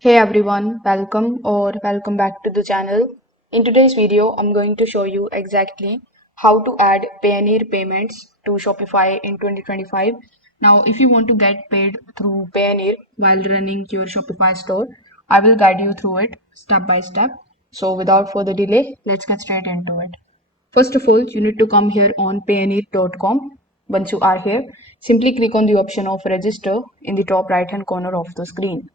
Hey everyone, welcome back to the channel. In today's video, I'm going to show you exactly how to add Payoneer payments to Shopify in 2025. Now, if you want to get paid through Payoneer while running your Shopify store, I will guide you through it step by step. So without further delay, let's get straight into it. First of all, you need to come here on payoneer.com. Once you are here, simply click on the option of register in the top right hand corner of the screen.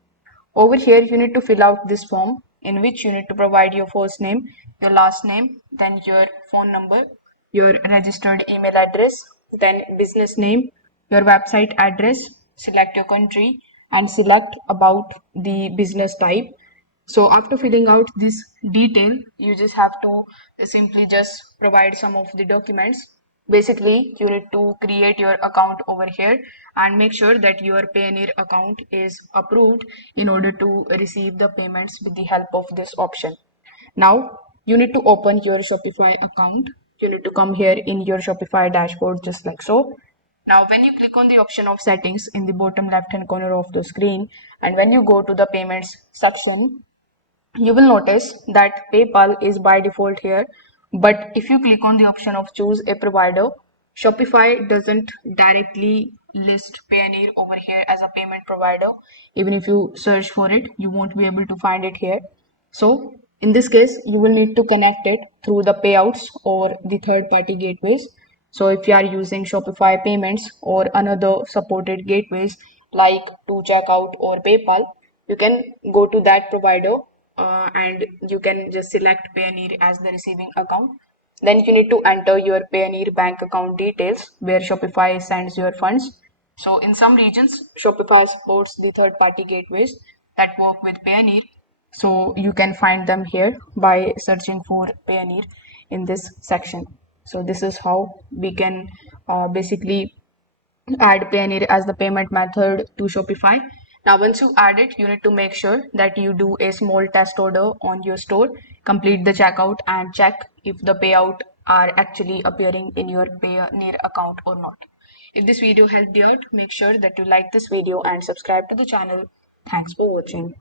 Over here, you need to fill out this form in which you need to provide your first name, your last name, then your phone number, your registered email address, then business name, your website address, select your country, and select about the business type. So after filling out this detail, you just have to simply just provide some of the documents. Basically, you need to create your account over here and make sure that your Payoneer account is approved in order to receive the payments with the help of this option. Now, you need to open your Shopify account. You need to come here in your Shopify dashboard just like so. Now, when you click on the option of settings in the bottom left hand corner of the screen, and when you go to the payments section, you will notice that PayPal is by default here, but if you click on the option of choose a provider, Shopify doesn't directly list Payoneer over here as a payment provider. Even if you search for it, you won't be able to find it here. So in this case, you will need to connect it through the payouts or the third party gateways. So if you are using Shopify payments or another supported gateways like to checkout or PayPal, you can go to that provider and you can just select Payoneer as the receiving account. Then you need to enter your Payoneer bank account details where Shopify sends your funds. So in some regions, Shopify supports the third party gateways that work with Payoneer. So you can find them here by searching for Payoneer in this section. So this is how we can basically add Payoneer as the payment method to Shopify. Now, once you add it, you need to make sure that you do a small test order on your store, complete the checkout, and check if the payout are actually appearing in your Payoneer account or not. If this video helped you out, make sure that you like this video and subscribe to the channel. Thanks for watching.